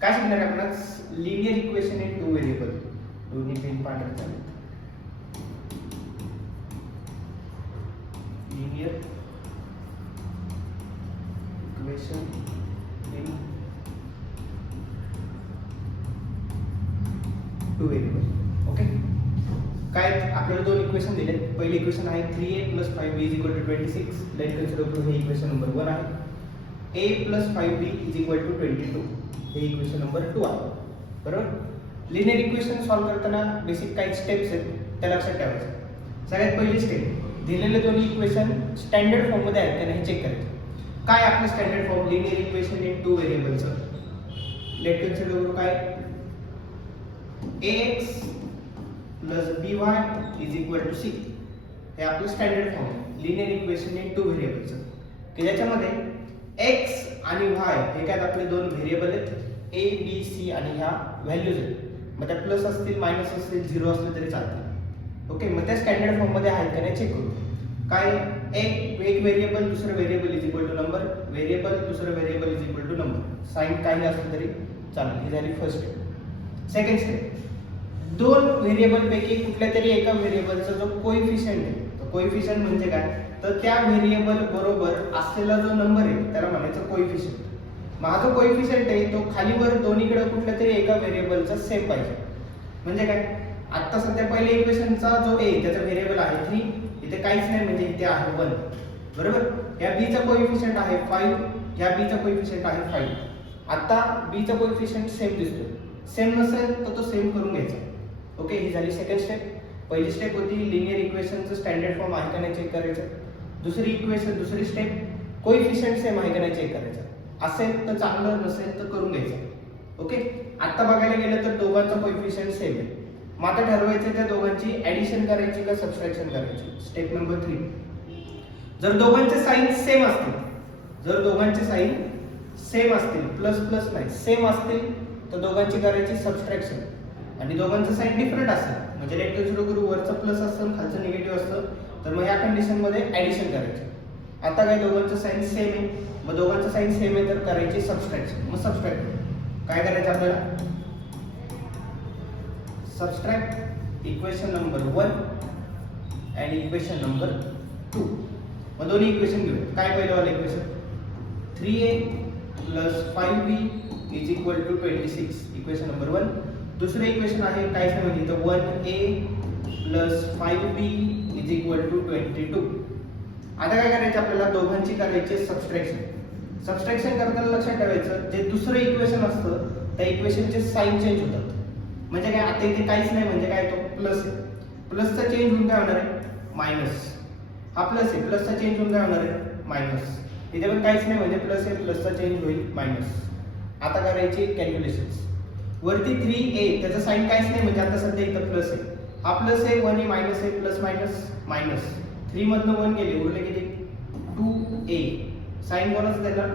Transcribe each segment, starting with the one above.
काय शिकणार आहे आपण? Linear equation in two variable. दोन्ही पेन पांढरे झाले. Linear equation in two variable. Okay, काय आपल्याला दोन इक्वेशन दिले. पहिले इक्वेशन आहे 3a + 5b = 26. लेट कन्सिडर करू, हे इक्वेशन नंबर 1 आहे. a + 5b = 22. हे इक्वेशन नंबर 2 आहे. बरोबर. लिनियर इक्वेशन सॉल्व्ह करताना बेसिक काही स्टेप्स आहेत त्या लक्षात ठेवायच्या. सगळ्यात पहिली स्टेप, दिलेले दोन्ही इक्वेशन स्टँडर्ड फॉर्म मध्ये आहेत का नाही चेक करायचं. काय आपलं standard form linear equation in two व्हेरिएबलचं? लेट कन्सिडर करू काय, ax + by = c. हे आपलं स्टँडर्ड फॉर्म आहे लिनियर इक्वेशन इन टू व्हेरिएबलचं, की ज्याच्यामध्ये x आणि y हे काय आपले दोन व्हेरिएबल आहेत, a b c आणि ह्या व्हॅल्यूज आहेत. मग त्या प्लस असतील, मायनस असतील, झिरो असले तरी चालतील. ओके, मग त्या स्टँडर्ड फॉर्म मध्ये आहेत का नाही चेक करू. काय, एक व्हेरिएबल दुसरं व्हेरिएबल = नंबर, व्हेरिएबल दुसरं व्हेरिएबल = नंबर. साइन काही असलं तरी चालेल. ही झाली फर्स्ट स्टेप. सेकंड स्टेप, दोन व्हेरिएबल पैकी कुठल्या तरी एका व्हेरिएबलचा जो कोएफिशियंट आहे, तो कोएफिशियंट म्हणजे काय, तर त्या व्हेरिएबल बरोबर असलेला जो नंबर आहे त्याला म्हणायचं कोएफिशियंट. मग हा जो कोएफिशियंट आहे तो खालीवर दोन्हीकडे कुठल्या तरी एका व्हेरिएबलचा सेम पाहिजे. म्हणजे काय, आता सध्या पहिले इक्वेशनचा जो a त्याचा व्हेरिएबल आहे 3, इथे काहीच नाही म्हणजे इथे आहे 1. बरोबर. या b चा कोएफिशियंट आहे 5, या b चा कोएफिशियंट आहे 5. आता b चा कोएफिशियंट सेम दिसतोय. सेम नसेल तर तो सेम करून घ्यायचा. ओके, ही झाली सेकंड स्टेप. पहिली स्टेप होती लिनियर इक्वेशनचं स्टँडर्ड फॉर्म आहे का नाही चेक करायचं. दुसरी स्टेप, कोएफिशियंट सेम आहे का नाही चेक करायचं. असेल तर चांगलं, नसेल तर करून घ्यायचं. ओके, आता बघायला गेलं तर दोघांचा कोएफिशियंट सेम आहे. मग आता ठरवायचं त्या दोघांची ऍडिशन करायची का सबट्रॅक्शन करायची. स्टेप नंबर 3, जर दोघांचे साइन सेम असतील, प्लस प्लस नाही सेम असतील, तर दोघांची करायची सबट्रॅक्शन. आणि दोघांचं साइन डिफरंट असेल म्हणजे लेट कन्सिडर करू, वरचं प्लस असतं खालचं निगेटिव्ह असतं, तर मग या कंडिशन मध्ये ऍडिशन करायचं. आता काय, दोघांचं साइन सेम आहे, मग दोघांचं साइन सेम आहे तर करायची सबट्रॅक्शन. मग सबट्रॅक्ट काय करायचं आपल्याला, सबट्रॅक्ट इक्वेशन नंबर 1 आणि इक्वेशन नंबर 2. मग दोन्ही इक्वेशन घेऊ. काय पहिलं वाला equation, 3a + 5b = 26. Equation number 1. दुसरं इक्वेशन आहे काय सांगितलं इथं, 1a + 5b = 22. आता काय करायचं आपल्याला, दोघांची करायची सबट्रॅक्शन. सबट्रॅक्शन करताना लक्षात ठेवायचं, जे दुसरं इक्वेशन असतं त्या इक्वेशनचे साइन चेंज होतात. म्हणजे काय, आता इथे काहीच नाही म्हणजे काय, तो प्लस आहे, प्लसचा चेंज होऊन काय होणार आहे, मायनस. हा प्लस आहे, प्लसचा चेंज होऊन काय होणार आहे, मायनस. इथे पण काहीच नाही म्हणजे प्लस आहे, प्लसचा चेंज होईल मायनस. आता करायची कॅल्क्युलेशन्स. वरती 3a त्याचा साइन काहीच नाही म्हणजे आता सध्या इथं प्लस आहे, हा प्लस आहे, 1 आहे, मायनस आहे, प्लस मायनस मायनस. 3 मधनं 1 गेले, उरले किती, 2a. साइन कोणाचं देणार,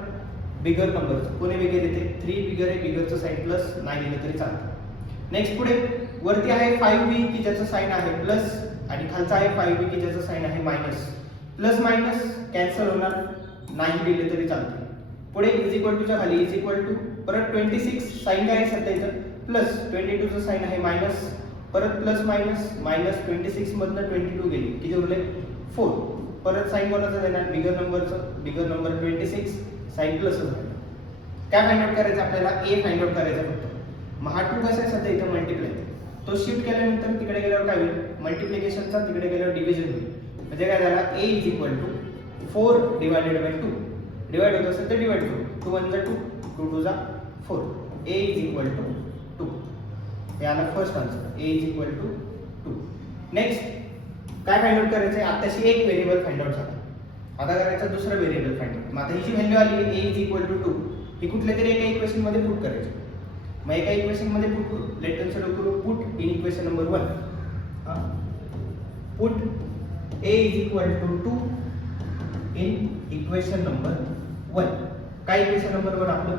बिगर नंबरचं. कोणी बिगर येते, 3 बिगर आहे, बिगरचं साइन प्लस, नाही दिलं तरी चालतं. नेक्स्ट पुढे वरती आहे 5b की ज्याचं साइन आहे प्लस, आणि खालचा आहे 5b की ज्याचं साइन आहे मायनस. प्लस मायनस कॅन्सल होणार, नाही दिले तरी चालते. पुढे = च्या खाली = परत 26, साइन काय आहे सध्या इथं प्लस, 22 चं साइन आहे मायनस, परत प्लस मायनस मायनस, 26 मधनं 22 गेली, किती उरले 4. परत साइन कोणाचं देणार, बिगर नंबरचं, बिगर नंबर 26, साइन प्लस झालं. काय फाइंड आउट करायचं आपल्याला, a फाइंड आउट करायचा फक्त. मग हा 2 कसा आहे सध्या इथं मल्टिप्लाय, तो शिफ्ट केल्यानंतर तिकडे गेल्यावर काय होईल, मल्टिप्लिकेशनचा, तिकडे गेल्यावर डिव्हिजन होईल. म्हणजे काय झाला, a = 4 / 2. डिवाइड होत असेल तर डिवाइड करू, 2 1 2, 2 2 4. a = 2. हे आला फर्स्ट आन्सर, a = 2. नेक्स्ट काय फाइंड आउट करायचं आहे, आताशी एक व्हेरिएबल फाइंड आउट झाला, आता करायचा दुसरा व्हेरिएबल फाइंड आउट. मग आता ही जी व्हॅल्यू आली a = 2 ही कुठल्या तरी एका इक्वेशन मध्ये पुट करायची. मग एका इक्वेशन मध्ये पुट करू, लेट कन्सिडर करू, put in equation number 1. Put a = 2 in equation number 1. काय इक्वेशन नंबर 1 आपलं,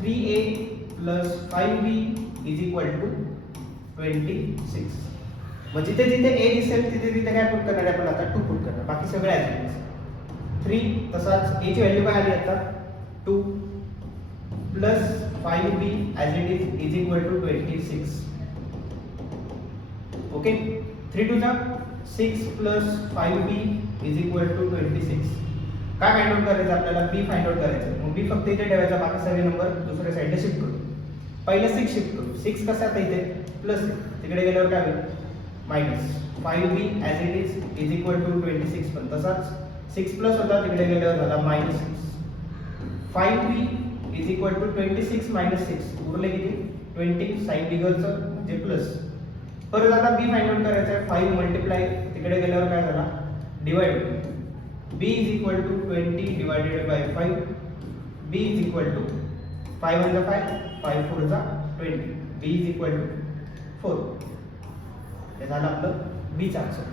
3a + 5b = 26. मग जिथे जिथे a दिसेल तिथे तिथे काय पुट करणार आहे आपण आता, 2 पुट करणार, बाकी सगळे ऍज 3. तसाच a ची व्हॅल्यू काय आली आता, 2 + 5b as it is equal to 26. Okay 3 to the 6 plus 5b is equal to 26. काय फाइंड आउट करायचं आपल्याला? b फाइंड आउट करायचं. मग b फक्त इथे ठेवायचा, बाकी सगळे नंबर दुसऱ्या साईडला शिफ्ट करू. पहिले 6 शिफ्ट करू. 6 कसा आता इथे प्लस, तिकडे गेल्यावर काय होईल? Minus. 5b as it is equal to 26, पण तसाच 6 प्लस होता, तिकडे गेल्यावर झाला minus 6. 5b is equal to 26 minus 6, उरले किती? 20. साइन बिगरचं म्हणजे प्लस. परत आता b फाइंड आउट करायचं आहे. 5 मल्टिप्लाय, तिकडे गेल्यावर काय झाला? डिवाइड होईल. b is equal to 20 divided by 5. b is equal to 5 1 5, 5 4 20. b is equal to 4. हे झालं आपलं b चा आन्सर.